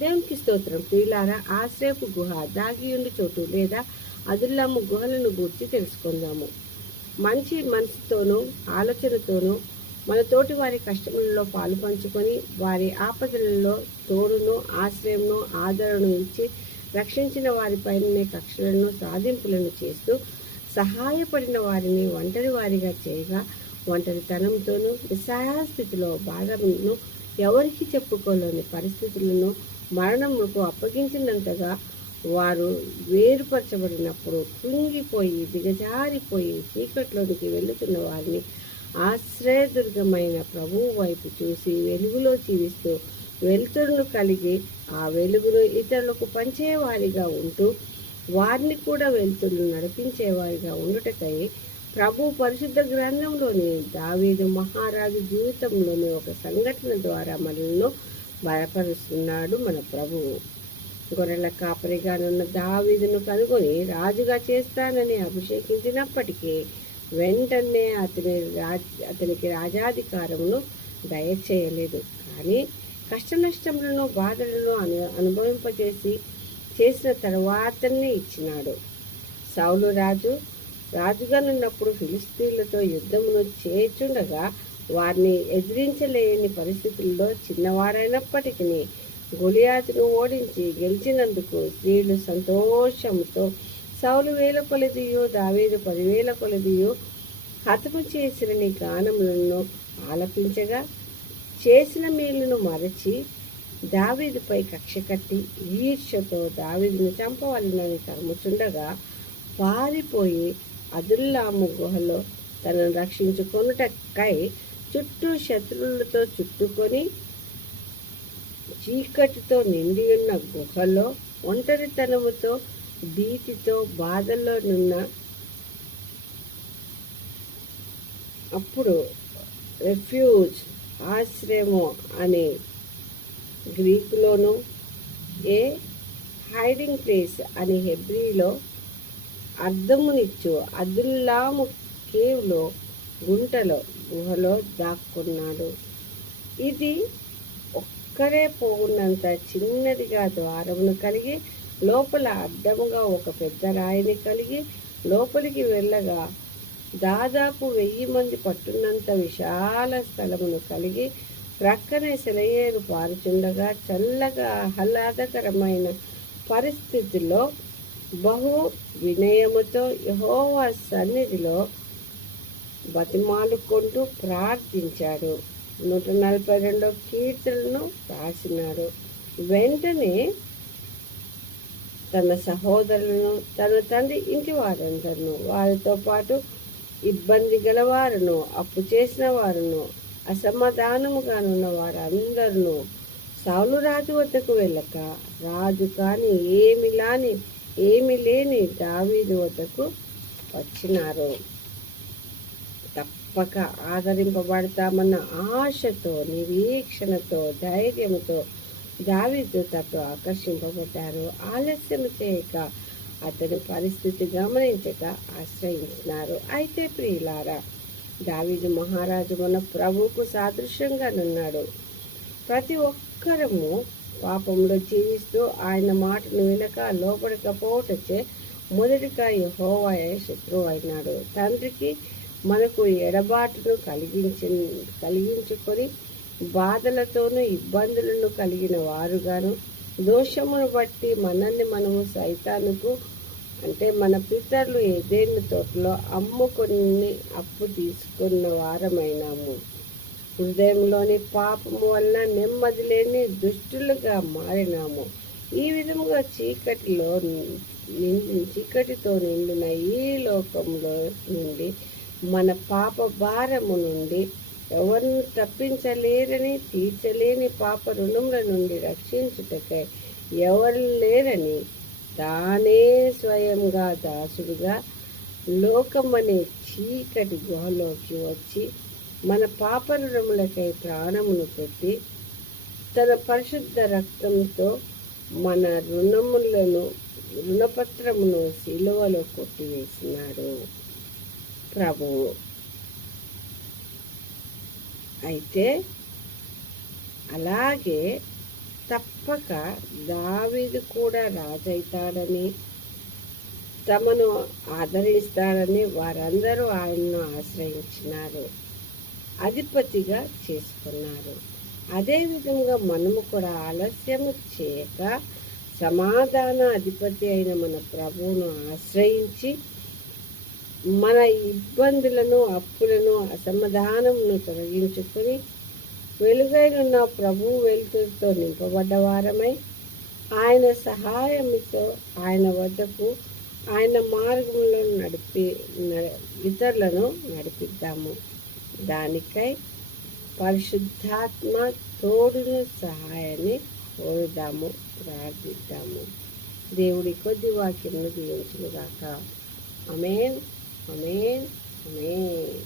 దేవునికి స్తోత్రం. ప్రియులారా, ఆశ్రయపు గుహ, దాగియుండు చోటు లేదా అదుల్లాము గుహలను గూర్చి తెలుసుకుందాము. మంచి మనసుతోనూ ఆలోచనతోనూ మన తోటి వారి కష్టములలో పాలు పంచుకొని వారి ఆపదలలో తోడును ఆశ్రయమును ఆదరణను ఇచ్చి రక్షించిన వారిపైనే కక్షలను సాధింపులను చేస్తూ సహాయపడిన వారిని ఒంటరి వారిగా చేయగా ఒంటరితనంతోనూ నిస్సహాయస్థితిలో బాధను ఎవరికి చెప్పుకోలేని పరిస్థితులను మరణముకు అప్పగించినంతగా వారు వేరుపరచబడినప్పుడు కృంగిపోయి దిగజారిపోయి చీకట్లోనికి వెళుతున్న వారిని ఆశ్రయదుర్గమైన ప్రభువు వైపు చూసి వెలుగులో జీవిస్తూ వెలుతురును కలిగి ఆ వెలుగును ఇతరులకు పంచేవారిగా ఉంటూ వారిని కూడా వెలుతురును నడిపించేవారిగా ఉండుటకై ప్రభు పరిశుద్ధ గ్రంథంలోని దావీదు మహారాజు జీవితంలోని ఒక సంఘటన ద్వారా మనల్ని బలపరుస్తున్నాడు మన ప్రభువు. గొర్రెల కాపరిగానున్న దావీదును కనుగొని రాజుగా చేస్తానని అభిషేకించినప్పటికీ వెంటనే అతనికి రాజాధికారమును దయచేయలేదు. కానీ కష్టనష్టములను బాధలను చేసిన తర్వాతనే ఇచ్చినాడు. సౌలు రాజుగానున్నప్పుడు ఫిలిస్తీన్లతో యుద్ధమును చేయుచుండగా వారిని ఎదిరించలేని పరిస్థితుల్లో చిన్నవారైనప్పటికీ గొలియాతును ఓడించి గెలిచినందుకు స్త్రీలు సంతోషంతో సౌలు 1000 కొలదియు దావీదు 10,000 కొలదియు హతము చేసిన నీ గానములను ఆలపించగా చేసిన మేలును మరచి దావీదుపై కక్ష కట్టి ఈర్ష్యతో దావీదును చంపవలనని తరుముచుండగా పారిపోయి అదుల్లాము గుహలో తనను రక్షించుకొనుటకై చుట్టూ శత్రువులతో చుట్టుకొని చీకటితో నిండియున్న గుహలో ఒంటరితనముతో భీతితో బాధల్లో నున్న అప్పుడు రెఫ్యూజ్ ఆశ్రయము అనే గ్రీకులోను హైడింగ్ ప్లేస్ అని హెబ్రీలో అర్థమునిచ్చు అదుల్లాము కేవ్లో గుహలో దాక్కున్నాడు. ఇది ఒక్కరే పోగున్నంత చిన్నదిగా ద్వారమును కలిగి లోపల అడ్డముగా ఒక పెద్ద రాయిని కలిగి లోపలికి వెళ్ళగా దాదాపు 1000 మంది పట్టున్నంత విశాల స్థలమును కలిగి ప్రక్కనే సెలయేరు పారుచుండగా చల్లగా ఆహ్లాదకరమైన పరిస్థితిలో బహు వినయముతో యెహోవా సన్నిధిలో బతిమాలుకుంటూ ప్రార్థించాడు. 142 కీర్తనలను రాసినాడు. వెంటనే తన సహోదరులను తన తండ్రి ఇంటి వారందరూ వారితో పాటు ఇబ్బంది గలవారును అప్పు చేసిన వారును అసమాధానముగానున్న వారందరూ సౌలు రాజు వద్దకు వెళ్ళక రాజు కాని ఏమి లేని దావీదు వద్దకు వచ్చినారు. తప్పక ఆదరింపబడతామన్న ఆశతో నిరీక్షణతో ధైర్యంతో దావీదు తట్టు ఆకర్షింపబడ్డారు. ఆలస్యం చేయక అతని పరిస్థితి గమనించక ఆశ్రయించినారు. అయితే ప్రియులారా, దావీదు మహారాజు మన ప్రభువుకు సాదృశ్యంగా నున్నాడు. ప్రతి ఒక్కరము పాపంలో జీవిస్తూ ఆయన మాటను వినక లోపడకపోవటచే మొదటిగా యెహోవాయే శత్రువు అయినాడు. తండ్రికి మనకు ఎడబాటును కలిగించుకొని బాధలతోనూ ఇబ్బందులను కలిగిన వారుగాను దోషమును బట్టి మనల్ని మనము సైతానుకు మన పితరులు ఏదైనా తోటలో అమ్ముకొని అప్పు తీసుకున్న వారమైనాము. హృదయంలోని పాపము వలన నెమ్మది లేని దుష్టులుగా మారినాము. ఈ విధముగా చీకటితో నిండిన ఈ లోకంలో నుండి మన పాప భారము నుండి ఎవరిని తప్పించలేరని తీర్చలేని పాప రుణముల నుండి రక్షించుటకై ఎవరు లేరని తానే స్వయంగా దాసుడుగా లోకమనే చీకటి గుహలోకి వచ్చి మన పాప రుణములకై ప్రాణమును పెట్టి తన పరిశుద్ధ రక్తంతో మన రుణపత్రమును సిలువలో కొట్టివేసినాడు ప్రభువు. అయితే అలాగే తప్పక దావీదు కూడా రాజైతాడని, తమను ఆదరిస్తాడని వారందరూ ఆయన్ను ఆశ్రయించినారు, అధిపతిగా చేసుకున్నారు. అదేవిధంగా మనము కూడా ఆలస్యము చేయక సమాధాన అధిపతి అయిన మన ప్రభువును ఆశ్రయించి మన ఇబ్బందులను, అప్పులను, అసమాధానమును తొలగించుకొని వెలుగైన ప్రభువు వెలుతురుతో నింపబడ్డ వారమై ఆయన సహాయముతో ఆయన వద్దకు, ఆయన మార్గంలో ఇతరులను నడిపిద్దాము. దానికై పరిశుద్ధాత్మ తోడును సహాయాన్ని కోరుదాము, ప్రార్థిద్దాము. దేవుడి కొద్ది వాక్యమును దీవించును గాక. ఆమేన్, ఆమేన్, ఆమేన్.